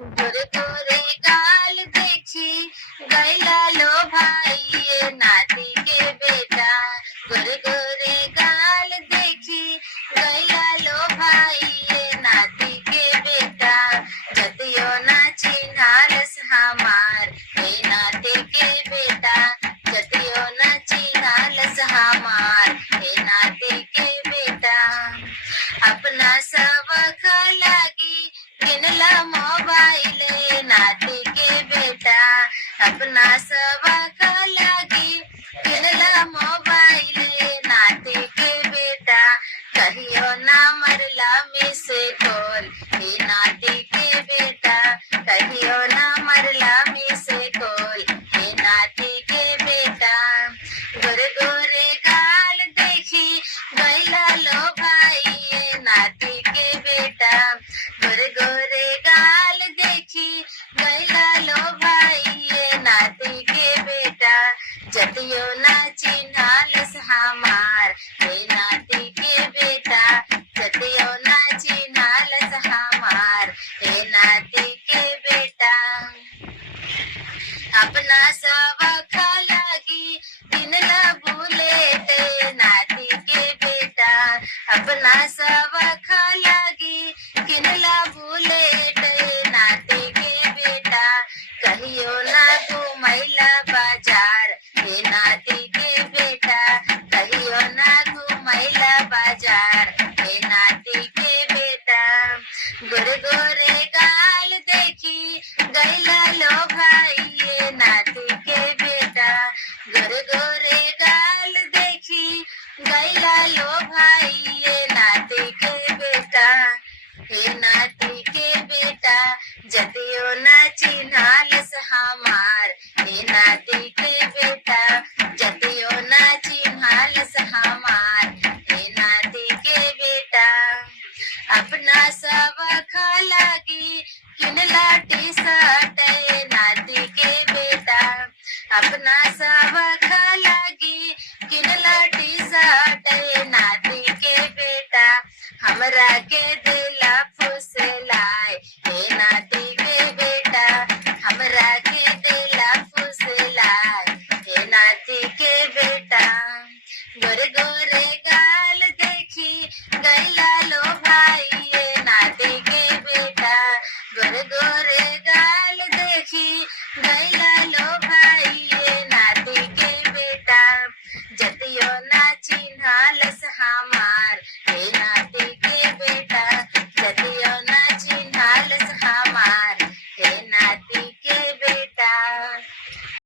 गोरे गोरे गाल देखी गैला लो भाई ये नाती के बेटा। गोरे गोरे गाल देखी गैला लो भाई ये नाती के बेटा। जतियो ना चिन्हालस हमार हे नाते के बेटा। जतियो ना चिन्हालस हमार हे नाते के बेटा। अपना सबक लागी किनला मोबाइल नाती के बेटा। अपना सबक लागी किनला मोबाइल नाती के बेटा। कहियो ना मरला में से कॉल हे नाती के बेटा। कहियो ना मरला में से कॉल हे नाती के बेटा। गोरे गोरे गाल देखी गैला लो भाई ये नाती के बेटा। गोरे गोरे गाल देखी गैला लो भाई ये नाती के बेटा। जतियो ना चिन्हालस हमार हे नाती के बेटा। जतियो ना चिन्हालस हमार हे नाती के बेटा। अपना सबक लागी किनला बुलेट नाती के बेटा। अपना सबक लागी किनला बुलेट नाती के बेटा। कहियो ना घुमैला बाजार हे नाती के बेटा। कहियो ना घुमैला बाजार हे नाती के बेटा। गोरे गोरे गाल देखी गैला लो भाई ये नाती के बेटा। गोरे गोरे गाल देखी गैला लो भाई ये नाती के बेटा। हे नाती के बेटा जतियो ना चिन्हालस हमार हे नाती के बेटा। जतियो ना चिन्हालस हमार हे नाती के बेटा। अपना सबक लागी किनला टी शर्ट नाती के बेटा। अपना सबक लागी किनला टी शर्ट नाती के बेटा। हमरा के दिला फुसलाए हे नाती के बेटा। हमरा के दिला फुसलाए हे नाती के बेटा। गोरे गोरे गाल देखी गैला लो भाई ये नाती के बेटा। गोरे गोरे गाल देखी गैला लो भाई ये नाती के बेटा। जतियो ना चिन्हालस हमार हे नाती के बेटा। जतियो ना चिन्हालस हमार हे नाती के बेटा।